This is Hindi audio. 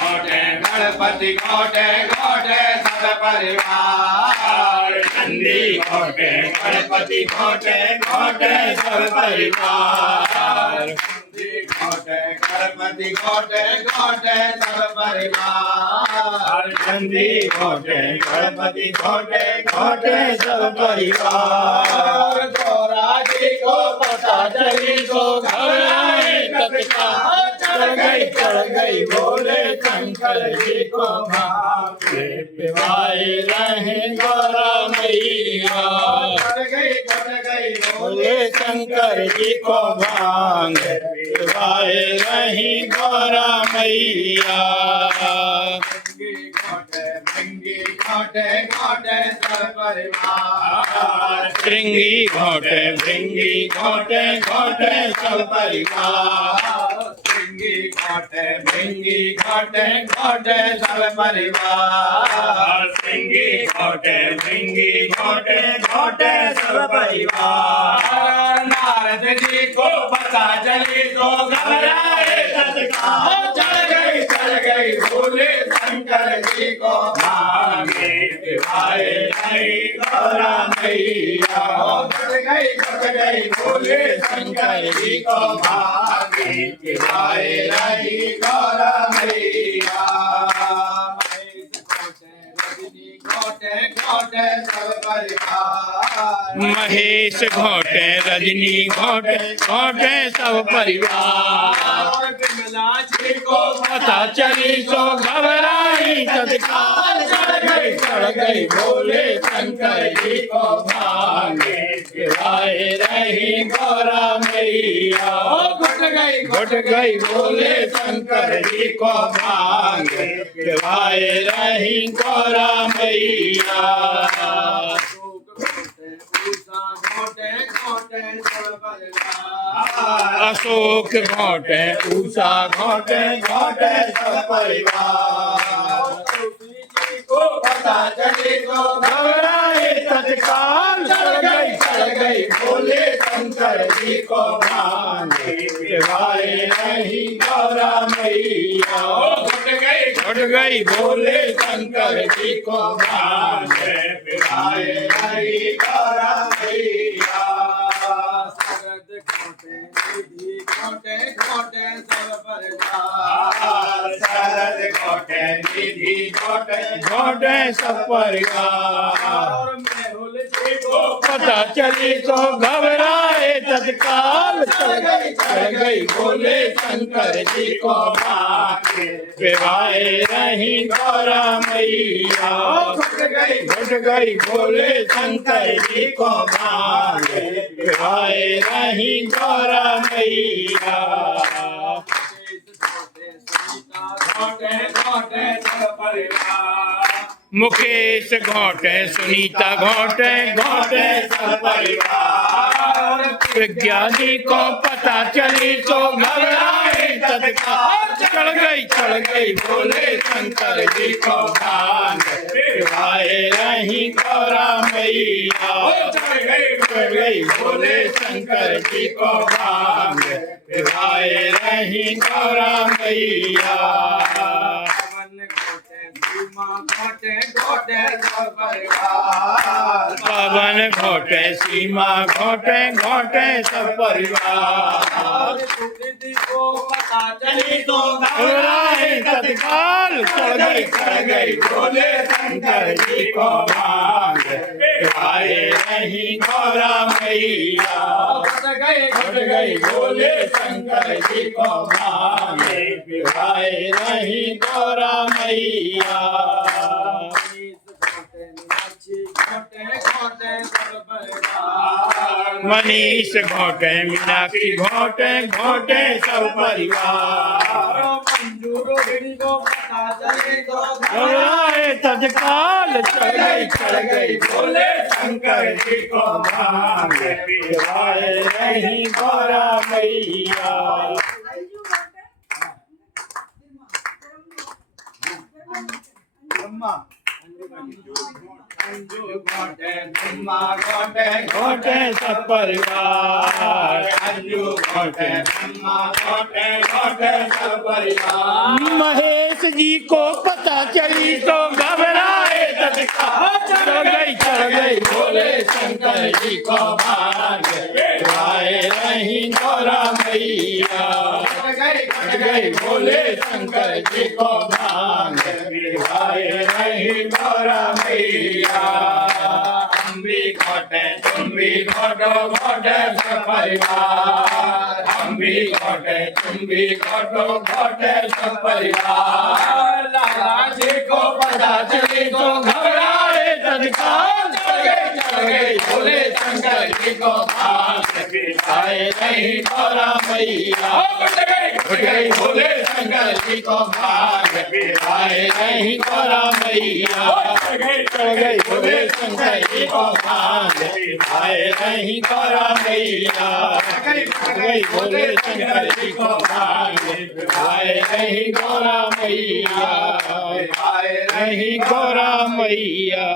घोटे गणपति घोटे घोटे सब परिवार नंदी घोटे गणपति घोटे घोटे सब परिवार घोटे गणपति घोटे घोटे सब परिवार नंदी घोटे गणपति घोटे घोटे सब परिवार गौरा जी को पता चली तो घबराए तत्काल चढ़ गई बोले शंकर जी को भावे पिवाए रहे गौरा मैया चढ़ गई बोले शंकर जी को भांग पिवाए रही गौरा मैया घोटे घोटे सब परिवार श्रृंगी घोटे भृंगी घोटे घोटे सब परिवार श्रृंगी घोटे भृंगी घोटे घोटे सब परिवार श्रृंगी घोटे भृंगी घोटे घोटे सब परिवार नारद जी को पता चली तो घबराए तत्काल चढ़ गई बोले शंकर जी को भागे पिवाए नहीं गौरा मैया घट गई बोले शंकर जी को भागे पिवाए नहीं गौरा मैया महेश घोटे रजनी घोटे घोटे सब परिवार विमला जी को पता चली तो घबराई तत्काल चढ़ गई बोले शंकर जी को भागे पिवाए रही गौरा मैया घुट गई बोले शंकर जी को भागे पिवाए रही गौरा मैया अशोक घोटे उषा घोटे घोटे सब परिवार को पता चले तो घबराए तत्काल चढ़ गई बोले शंकर जी को भागे पिवाए रही गौरा मैया घुट गई बोले शंकर जी को भागे पिवाए रही गौरा मैया घोटे घोटे सब परिवार शरद घोटे निधि घोटे घोटे सब परिवार मेहुल जी को पता चली तो घबराए तत्काल चढ़ गई बोले शंकर जी को भागे पिवाए रही गौरा मैया घुट गई बोले शंकर जी को भागे पिवाए रही गौरा मैया मुकेश घोटे सुनीता घोटे घोटे सब परिवार प्रज्ञा जी को पता चली तो घबराए तत्काल चढ़ गई बोले शंकर जी को भागे पिवाए रही गौरा मैया चढ़ गई बोले शंकर जी को भागे पिवाए रही गौरा मैया पवन घोटे सीमा घोटे घोटे सब परिवार को पता चली तो घबराए तत्काल चढ़ गई बोले शंकर जी को भागे पिवाए रही गौरा मैया घुट गई बोले शंकर जी को भागे पिवाए रही गौरा मैया मनीष घोटे मीनाक्षी घोटे घोटे सब परिवार घबराए तत्काल चढ़ गई बोले शंकर जी को भागे पिवाए रही गौरा मैया घोटे सब परिवार घोटे सब परिवार महेश जी को पता चली तो घबराए तत्काल चढ़ गई भोले शंकर जी को मांग आए नहीं गौरा मैया चढ़ गई भोले शंकर जी को मांग आए नहीं गौरा मैया हम भी घोटे तुम भी घोटो घोटे सब परिवार हम भी घोटे तुम भी घोटो घोटे सब परिवार लाला जी को पता चली तो घबराए तत्काल चढ़ गई भोले शंकर जी को मांग आए नहीं गौरा मैया उठ गई भोले शंकर जी को मांग आए नहीं गौरा मैया चढ़ गई भोले शंकर जी को मांग आए नहीं गौरा मैया गई भोले शंकर जी को मांग आए नहीं गौरा मैया आए नहीं गौरा मैया।